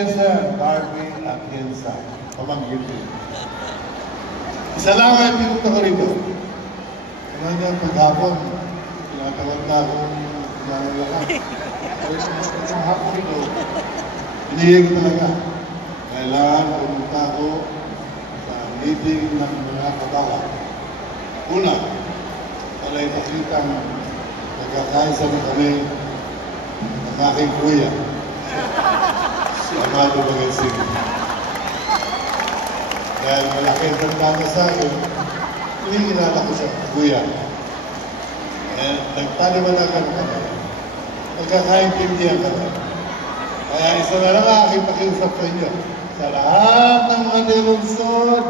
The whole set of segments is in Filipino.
Pinsan Barbie Atienza, pamangkin ko. Isa lang ay pinuto ko rito. Ano niya, paghapon, tinatawag na akong pinalalakan. Pero isang hapon ito, binigay ko talaga. Kailangan pumunta ako sa meeting ng mga kabawa. Una, para ipakitang nagkakaisa na kami ng aking kuya, si Amado Bagansing. Dahil malaki ang tanda sa akin, hinihilala ko siya, kuya. Nagpaliwanagan kami. Nagkakaintindihan kami. Kaya isa na lang aking pakiusap sa inyo. Sa lahat ng mga nilungsod,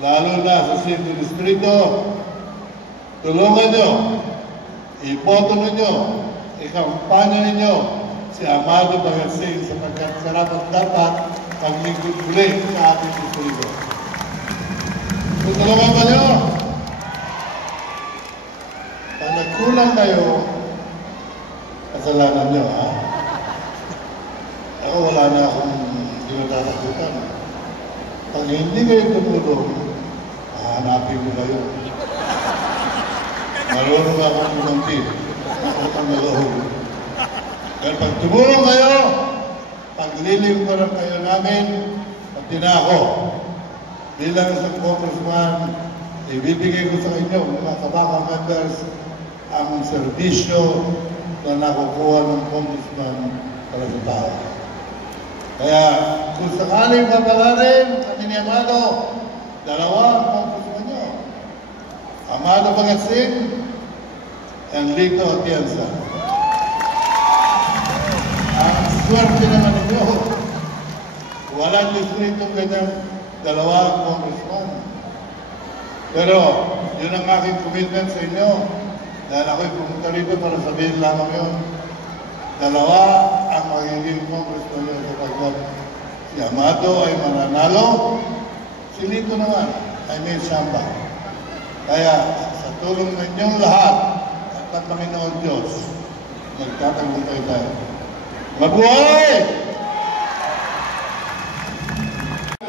lalo na sa City Distrito, tulungan nyo, iboto ninyo, ikampanya ninyo si Amado Bagansing sapagkat dapat paglingkod muli sa ating distrito. Tutulungan ba nyo? Pag nagkulang kayo, kasalanan nyo, ha? Ako wala na akong dinatatakutan. Pag hindi kayo tumulong, hahanapin mo kayo. Marunong akong kumangkin. Ako kang nalahog. Pero pag tumulong kayo, paglilingkuran kayo namin, pati na ako. Bilang isang congressman, ibibigay ko sa inyo, mga kabaka members, ang serbisyo na nakukuha ng congressman para sa tao. Kaya, kung sakaling papalarin kami ni Amado, dalawa ang congressman nyo. Amado Bagansing and Lito Atienza. Ang swerte naman ninyo, walang distrito kanyang dalawang congressman. Pero, yun ang aking commitment sa inyo. Dahil ako'y pumunta rito para sabihin lamang yun. Dalawa ang magiging congressman yun sapagkat si Amado ay mananalo, si Lito naman ay may samba. Kaya, sa tulong ninyong lahat at ng Panginoon Diyos, nagtatagumpay tayo. Mabuhay!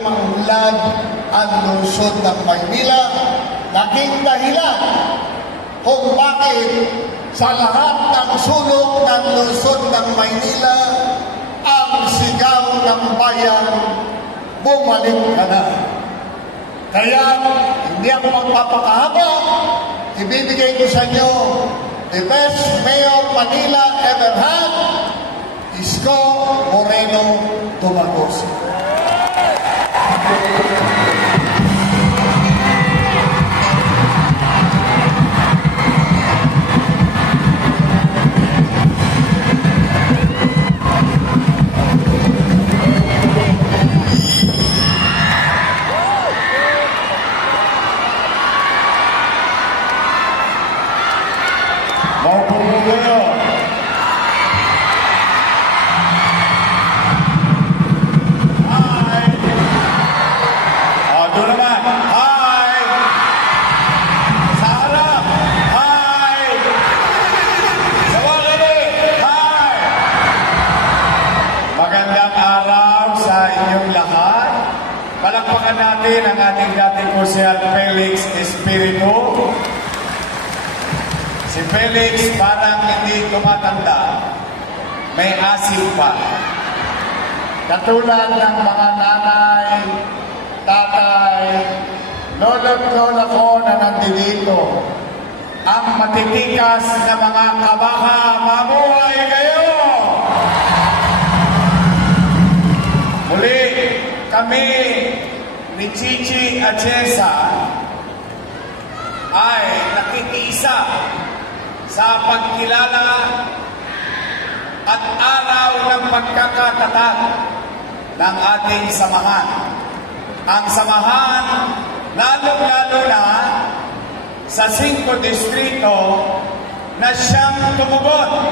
Manglad ang lungsod ng Maynila, naging dahilan kung bakit sa lahat ng sulok ng lungsod ng Maynila, ang sigaw ng bayan, bumalik ka na. Kaya hindi ako magpapakahaba, ibibigay ko sa inyo the best mayor Manila ever had, Isko Moreno Tumagoso. Palakpakan natin ang ating dating Konsehal Felix Espiritu. Si Felix parang hindi tumatanda, may asim pa. Katulad ng mga nanay, tatay, lolo't lola ko na nandito, ang matitikas na mga kabaka, mabuhay kayo! Muli, kami ni Chichi Atienza ay nakikiisa sa pagkilala at araw ng pagkakatatag ng ating samahan. Ang samahan, lalo-lalo na sa 5 distrito na siyang tumugon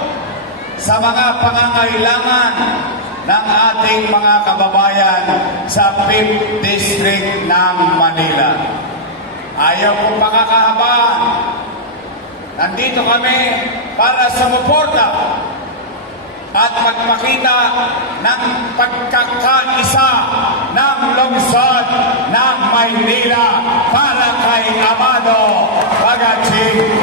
sa mga pangangailangan ng ating mga kababayan sa 5th District ng Manila. Ayaw kong pakakahabaan. Nandito kami para sumuporta at magpakita ng pagkakaisa ng lungsod ng Maynila para kay Amado Pagatsing.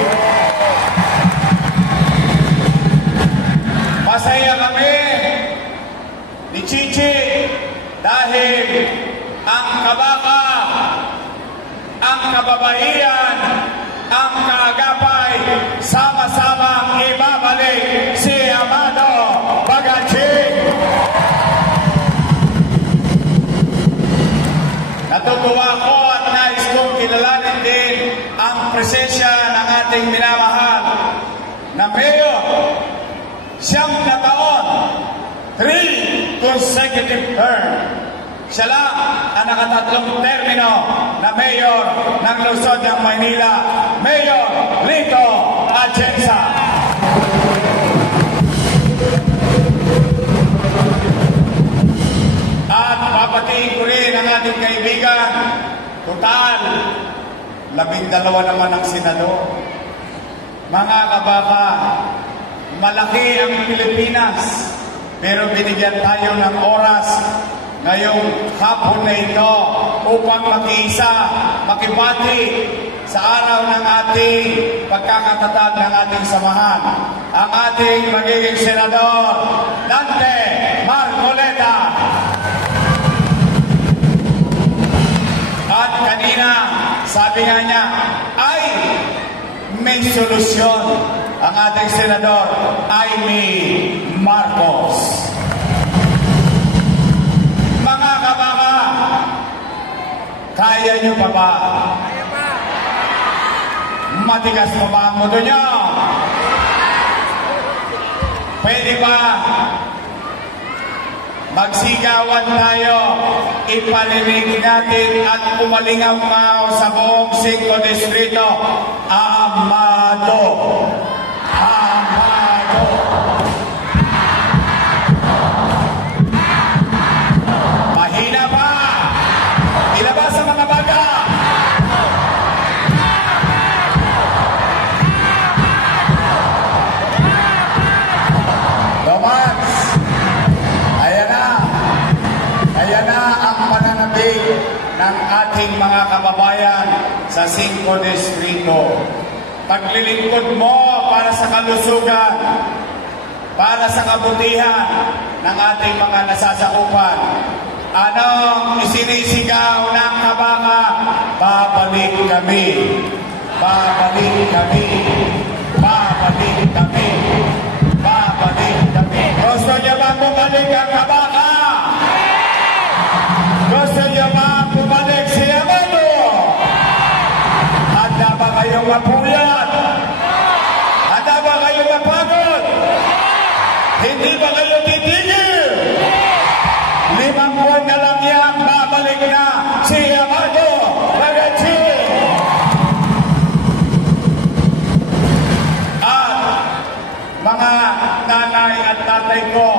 Masaya kami ni Chichi dahil ang Kabaka, ang kababaihan, ang kaagapay, sama-samang ibabalik si Amado Pagatsing. Natutuwa ko at nais kong kilalanin din ang presensya ng ating minamahal na Mayor. 9 na taon, 3 consecutive term. Siya lang ang nakatatlong termino na Mayor ng Lungsod ng Maynila, Mayor Lito Atienza. At papatiin ko rin ang ating kaibigan, total, 12 naman ang senador. Mga kabaka, malaki ang Pilipinas, pero binigyan tayo ng oras ngayong hapon na ito upang makiisa, makibati sa araw ng ating pagkakatatag ng ating samahan. Ang ating magiging senador, Dante Marcoleta. At kanina, sabi nga niya, ay may solusyon ang ating senador, Amy Marcos. Mga kabaka, kaya niyo pa ba? Matigas pa ba ang mundo niyo? Pwede ba magsigawan tayo, ipalinig natin at umalingaw sa buong 5 distrito, Amado. Amado. Mahina pa. Ilabas ang mga baga. Tomás. Ayan na ang pananabik ng ating mga kababayan sa 5 distrito. Paglilingkod mo para sa kalusugan, para sa kabutihan ng ating mga nasasakupan. Anong isinisigaw ng kabaka? Babalik kami. Babalik kami. Babalik kami. Babalik kami. Gusto niyo ba bumalik ang kabaka? Gusto niyo ba bumalik si Amado? Handa ba kayong mapuyat? Handa ba kayong mapagod? Hindi ba kayo titigil? 5 buwan na lang yan, babalik na si Amado Pagatsing. At mga nanay at tatay ko,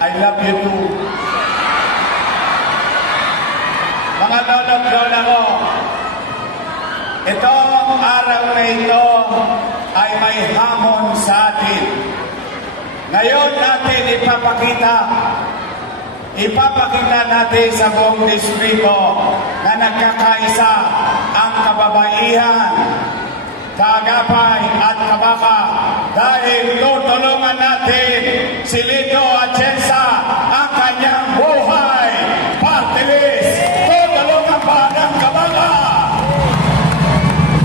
I love you too. Mga lolo't lola ko, itong araw na ito ay may hamon sa atin. Ngayon natin ipapakita natin sa buong distrito na nagkakaisa ang kababaihan, kaagapay at kabaka dahil tutulungan natin si Lito Atienza ang kanyang buhay. Party list, tutulungan ba ng kabaka?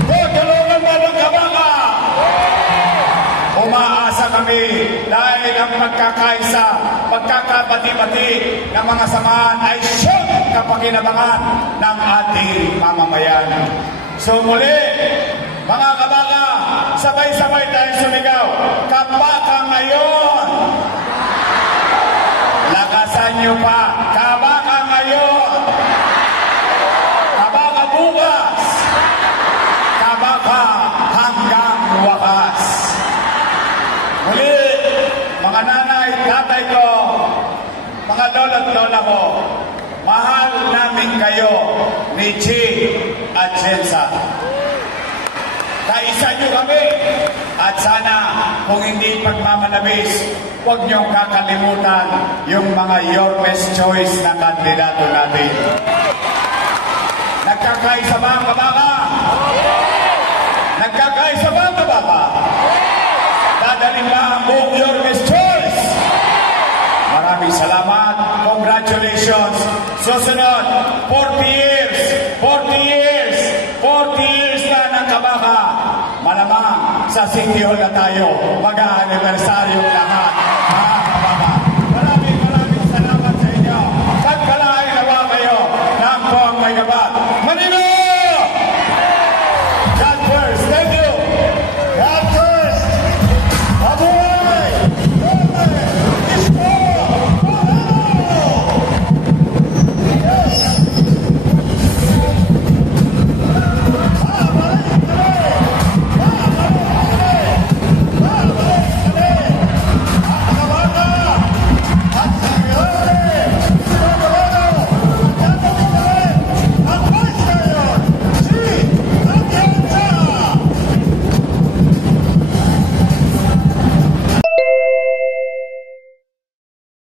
Tutulungan ba ng kabaka? Umaasa kami dahil ang pagkakaisa, pagkakabati-bati ng mga samahan ay siyang kapakinabangan ng ating mamamayan. So muli, mga kabaka, sabay-sabay tayong sumigaw. Kabaka ngayon! Lakasan niyo pa. Kabaka ngayon! Kabaka bukas! Kabaka hanggang wakas! Muli, mga nanay, tatay ko, mga lolo't lola ko, mahal namin kayo ni Chi Atienza. Kaisa niyo kami at sana kung hindi pagmamalabis, huwag niyong kakalimutan yung mga your best choice na kandidato natin. Nagkakaisa ba ang kabaka? Nagkakaisa ba ang kabaka? Dadalhin ba ang buong your best choice? Maraming salamat. Congratulations. Susunod, 40 years. 40 years. 40 years na ng kabaka. Malamang sa City Hall na tayo. Mag-aaniversaryo lahat. Mga kabaka.